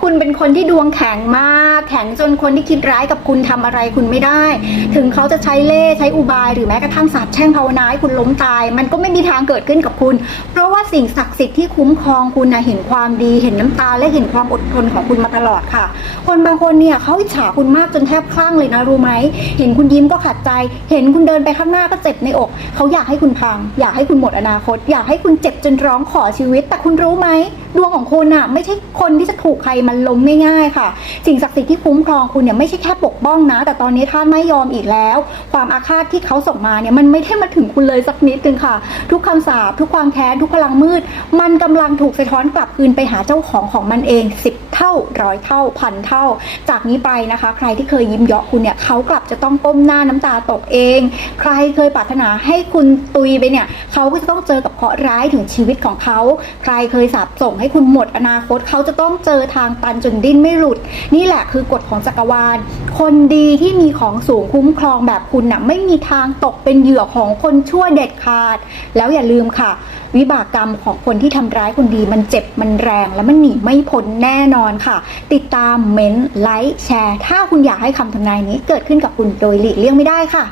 คุณเป็นคนที่ดวงแข็งมาก แข็งจนคนที่คิดร้ายกับคุณทำอะไรคุณไม่ได้ ถึงเขาจะใช้เล่ห์ใช้อุบายหรือแม้กระทั่งสาบแช่งภาวนาให้คุณล้มตาย มันก็ไม่มีทางเกิดขึ้นกับคุณ เพราะว่าสิ่งศักดิ์สิทธิ์ที่คุ้มครองคุณนะเห็นความดี เห็นน้ำตาและเห็นความอดทนของคุณมาตลอดค่ะ คนบางคนเนี่ยเขาอิจฉาคุณมากจนแทบคลั่งเลยนะรู้ไหมเห็นคุณยิ้มก็ขัดใจ เห็นคุณเดินไปข้างหน้าก็เจ็บในอก เขาอยากให้คุณพัง อยากให้คุณหมดอนาคต อยากให้คุณเจ็บจนร้องขอชีวิต แต่คุณรู้ไหมดวงของคุณอะไม่ใช่คนที่จะถูกใครมันล้มง่ายๆค่ะ สิ่งศักดิ์สิทธิ์ที่คุ้มครองคุณเนี่ยไม่ใช่แค่ปกป้องนะ แต่ตอนนี้ท่านไม่ยอมอีกแล้ว ความอาฆาตที่เขาส่งมาเนี่ยมันไม่ได้มาถึงคุณเลยสักนิดนึงค่ะ ทุกคำสาปทุกความแค้นทุกพลังมืด มันกำลังถูกสะท้อนกลับคืนไปหาเจ้าของของมันเอง 10 เท่าร้อยเท่าพันเท่า จากนี้ไปนะคะ ใครที่เคยยิ้มเยาะคุณเนี่ยเขากลับจะต้องก้มหน้าน้ำตาตกเอง ใครเคยปรารถนาให้คุณตุยไปเนี่ย เขาก็จะต้องเจอกับเคราะห์ร้ายถึงชีวิตของเขา ใครเคยสาบส่งให้คุณหมดอนาคต เขาจะต้องเจอทางตันจนดิ้นไม่หลุด นี่แหละคือกฎของจักรวาล คนดีที่มีของสูงคุ้มครองแบบคุณน่ะไม่มีทางตกเป็นเหยื่อของคนชั่วเด็ดขาด แล้วอย่าลืมค่ะ วิบากกรรมของคนที่ทำร้ายคนดีมันเจ็บมันแรงและมันหนีไม่พ้นแน่นอนค่ะ ติดตามเม้นต์ไลค์แชร์ ถ้าคุณอยากให้คำทำนายนี้เกิดขึ้นกับคุณโดยหลีกเลี่ยงไม่ได้ค่ะ